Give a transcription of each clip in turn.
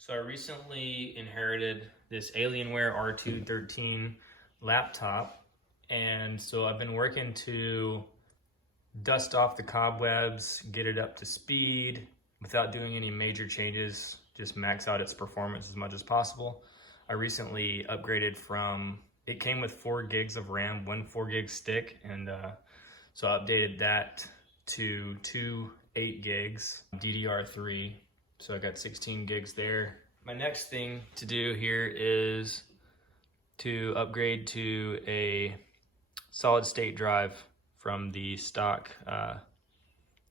So I recently inherited this Alienware R2 13 laptop, and so I've been working to dust off the cobwebs, get it up to speed without doing any major changes, just max out its performance as much as possible. I recently upgraded from, it came with 4 gigs of RAM, one 4 gig stick, and so I updated that to 2 8 gigs DDR3. So I got 16 gigs there. My next thing to do here is to upgrade to a solid state drive from the stock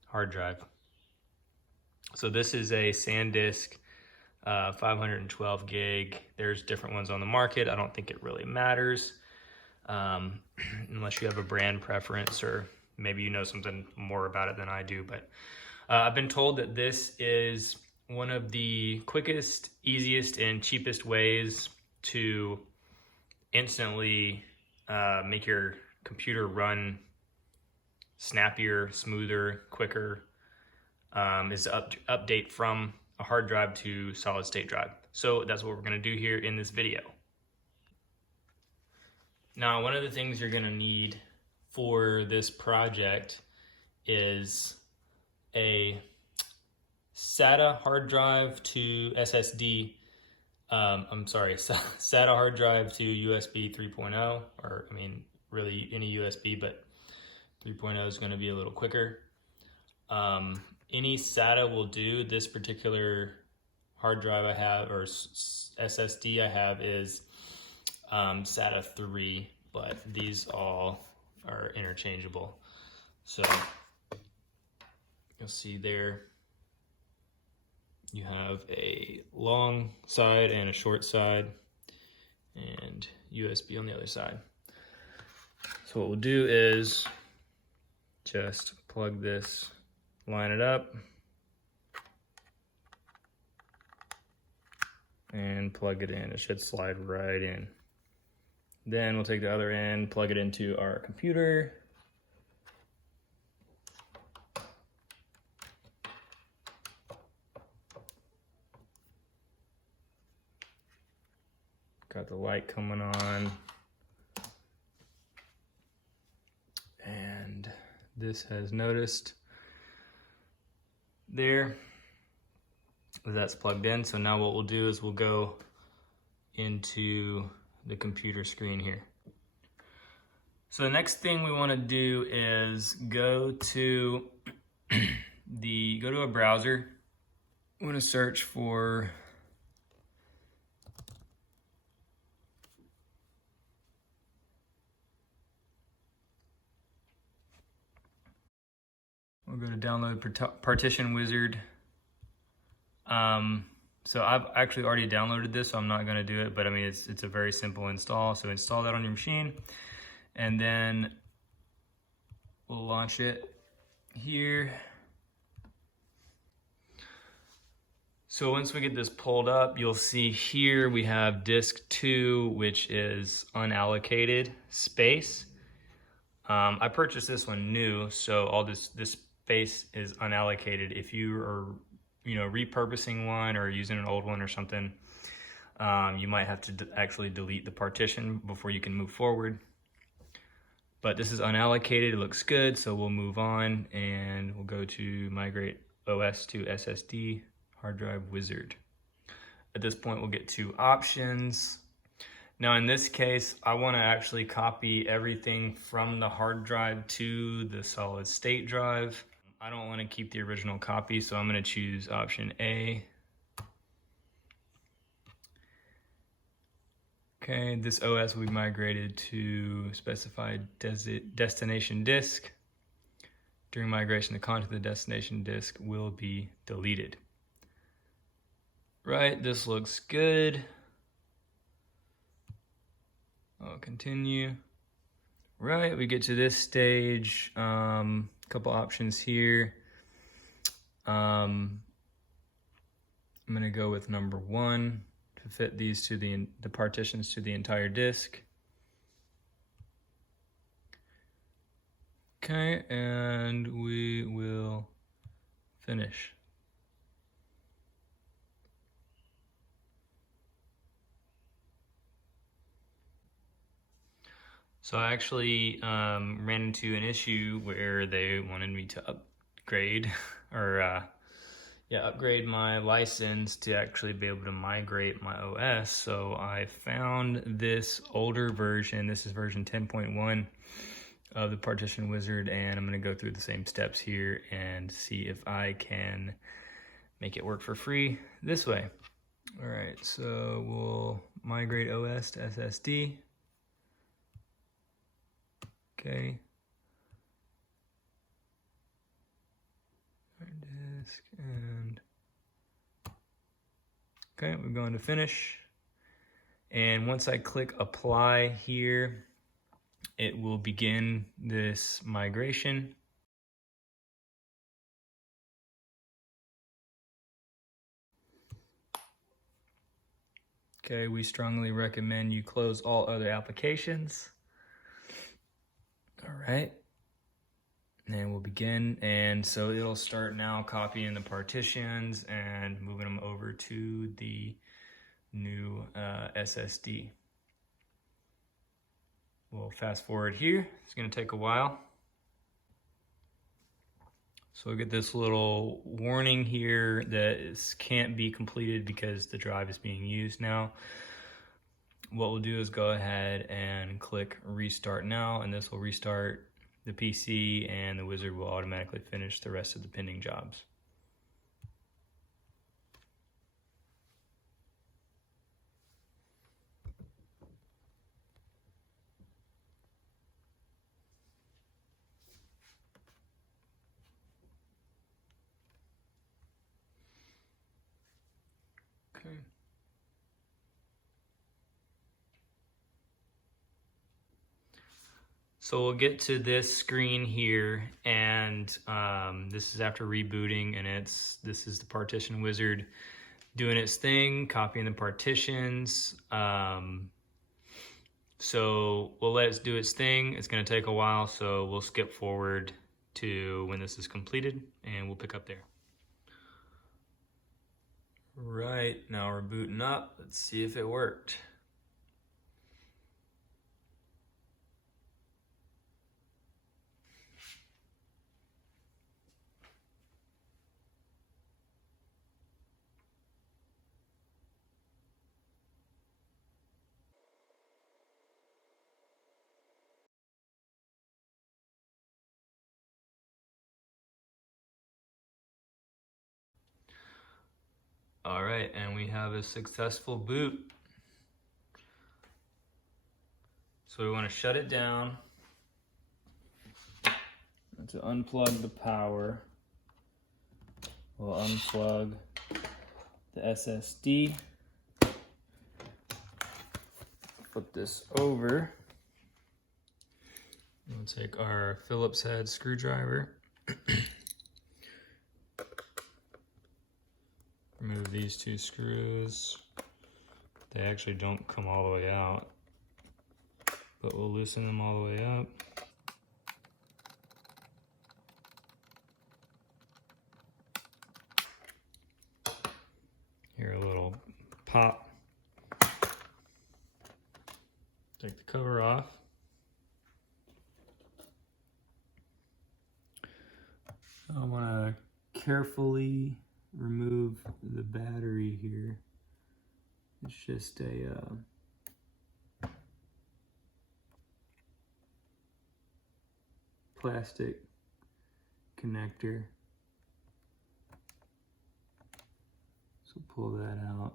hard drive. So this is a SanDisk 512 gig. There's different ones on the market. I don't think it really matters unless you have a brand preference or maybe you know something more about it than I do. But I've been told that this is one of the quickest, easiest, and cheapest ways to instantly make your computer run snappier, smoother, quicker, is to update from a hard drive to solid state drive. So that's what we're gonna do here in this video. Now, one of the things you're gonna need for this project is a SATA hard drive to SSD, SATA hard drive to USB 3.0, or I mean, really any USB, but 3.0 is going to be a little quicker. Any SATA will do. This particular hard drive I have, or SSD I have, is SATA 3, but these all are interchangeable. So you'll see there, you have a long side and a short side, and USB on the other side. So what we'll do is just plug this, line it up, and plug it in. It should slide right in. Then we'll take the other end, plug it into our computer. Got the light coming on. And this has noticed there that's plugged in. So now what we'll do is we'll go into the computer screen here. So the next thing we want to do is go to a browser. I'm going to search for we'll go to download Partition Wizard. So I've actually already downloaded this, so I'm not going to do it, but I mean, it's a very simple install. So install that on your machine, and then we'll launch it here. So once we get this pulled up, you'll see here we have disk 2, which is unallocated space. I purchased this one new, so all this space is unallocated. If you are, repurposing one or using an old one or something, you might have to actually delete the partition before you can move forward. But this is unallocated, it looks good, so we'll move on and we'll go to Migrate OS to SSD Hard Drive Wizard. At this point, we'll get 2 options. Now in this case, I want to actually copy everything from the hard drive to the solid state drive. I don't want to keep the original copy, so I'm going to choose option A. Okay, this OS will be migrated to specified destination disk. During migration, the content of the destination disk will be deleted. Right, this looks good. I'll continue. Right, we get to this stage. Couple options here. I'm gonna go with number 1 to fit these to the partitions to the entire disk. Okay, and we will finish. So I actually ran into an issue where they wanted me to upgrade or upgrade my license to actually be able to migrate my OS. So I found this older version. This is version 10.1 of the Partition Wizard, and I'm gonna go through the same steps here and see if I can make it work for free this way. All right, so we'll migrate OS to SSD. Okay. Hard disk and okay, we're going to finish. And once I click apply here, it will begin this migration. Okay, we strongly recommend you close all other applications. All right, and we'll begin. And so it'll start now copying the partitions and moving them over to the new SSD. We'll fast forward here. It's gonna take a while. So we'll get this little warning here that this can't be completed because the drive is being used now. What we'll do is go ahead and click restart now, and this will restart the PC, and the wizard will automatically finish the rest of the pending jobs. Okay. So we'll get to this screen here, and this is after rebooting, and this is the Partition Wizard doing its thing, copying the partitions. So we'll let it do its thing. It's gonna take a while, so we'll skip forward to when this is completed, and we'll pick up there. Right, now we're booting up. Let's see if it worked. All right, and we have a successful boot. So we want to shut it down. And to unplug the power, we'll unplug the SSD. Flip this over. We'll take our Phillips head screwdriver. Remove these two screws. They actually don't come all the way out, but we'll loosen them all the way up. Here, a little pop. Take the cover off. I want to carefully remove the battery here. It's just a plastic connector. So pull that out.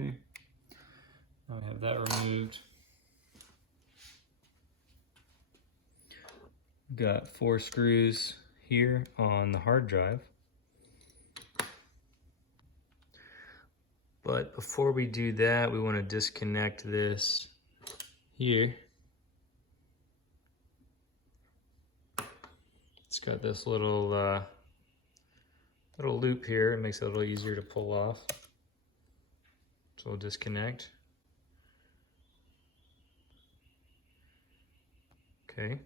Okay, now we have that removed. Got 4 screws here on the hard drive. But before we do that, we want to disconnect this here. It's got this little loop here. It makes it a little easier to pull off. So we'll disconnect. Okay.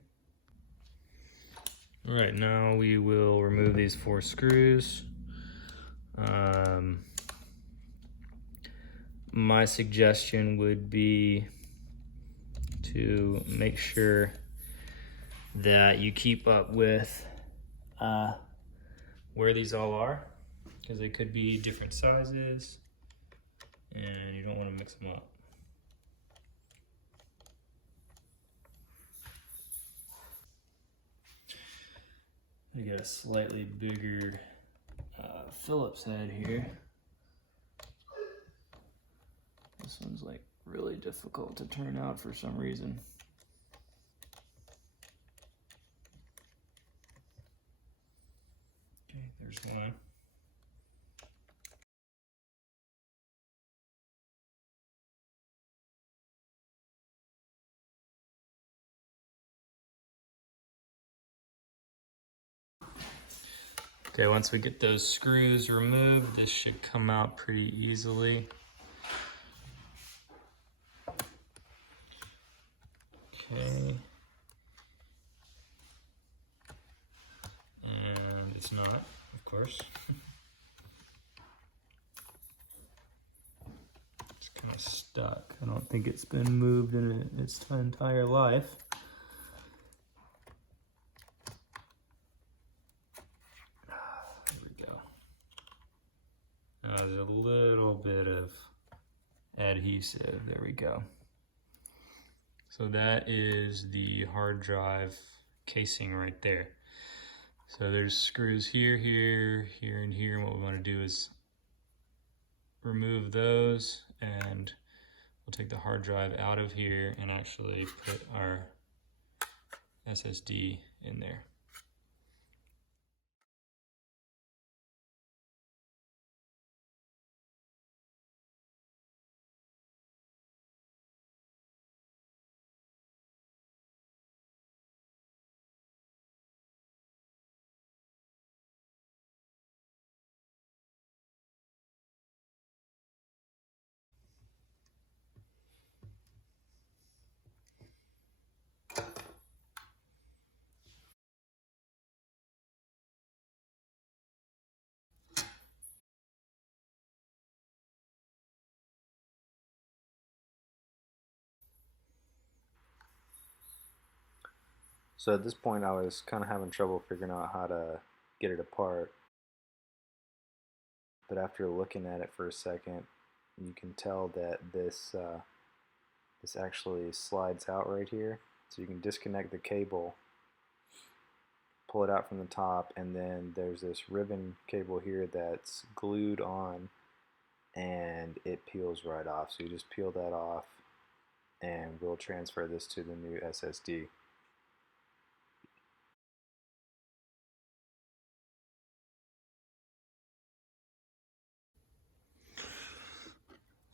All right, now we will remove these 4 screws. My suggestion would be to make sure that you keep up with where these all are, because they could be different sizes and you don't want to mix them up. I got a slightly bigger Phillips head here. This one's like really difficult to turn out for some reason. Okay, there's one. Okay, once we get those screws removed, this should come out pretty easily. Okay. And it's not, of course. It's kind of stuck. I don't think it's been moved in its entire life. There's a little bit of adhesive. There we go. So that is the hard drive casing right there. So there's screws here, here, here, and here. And what we want to do is remove those, and we'll take the hard drive out of here and actually put our SSD in there. So at this point I was kind of having trouble figuring out how to get it apart. But after looking at it for a second, you can tell that this actually slides out right here. So you can disconnect the cable, pull it out from the top, and then there's this ribbon cable here that's glued on and it peels right off. So you just peel that off and we'll transfer this to the new SSD.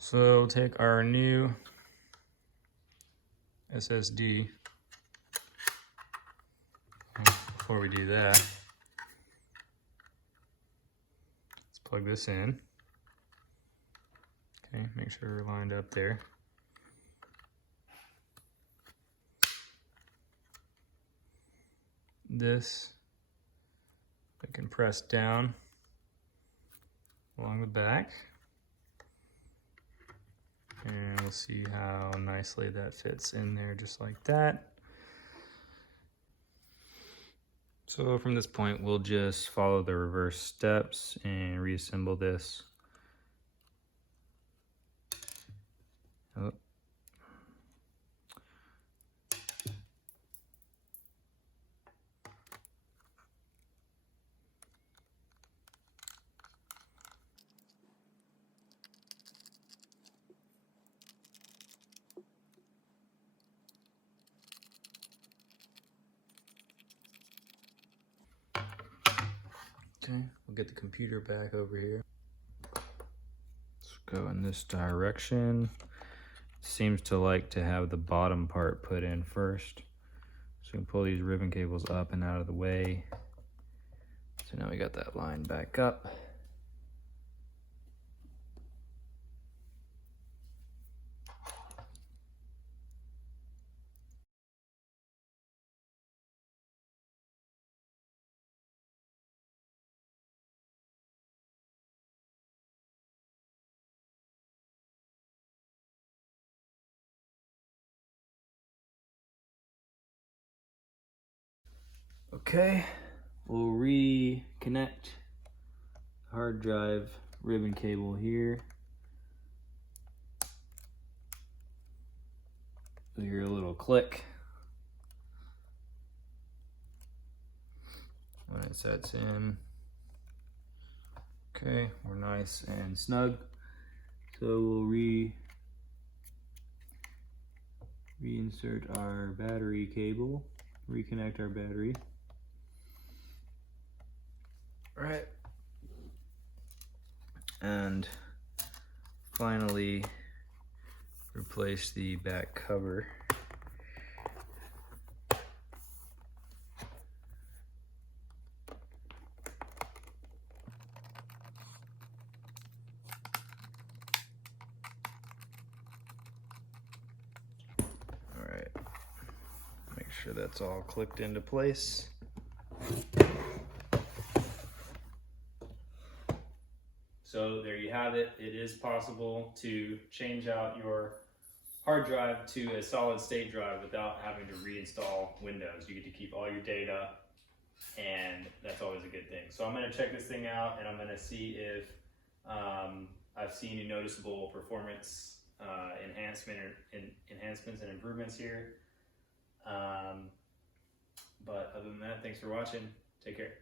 So we'll take our new SSD. Before we do that, let's plug this in. Okay, make sure we're lined up there. This, I can press down along the back, and we'll see how nicely that fits in there, just like that. So from this point, we'll just follow the reverse steps and reassemble this. Oh. Okay, we'll get the computer back over here. Let's go in this direction. Seems to like to have the bottom part put in first. So we can pull these ribbon cables up and out of the way. So now we got that line back up. Okay, we'll reconnect hard drive ribbon cable here. You'll hear a little click when it sets in. Okay, we're nice and snug. So we'll reinsert our battery cable, reconnect our battery. All right. And finally replace the back cover. All right, make sure that's all clicked into place. So there you have it. It is possible to change out your hard drive to a solid state drive without having to reinstall Windows. You get to keep all your data, and that's always a good thing. So I'm going to check this thing out, and I'm going to see if I've seen any noticeable performance enhancements and improvements here. But other than that, thanks for watching. Take care.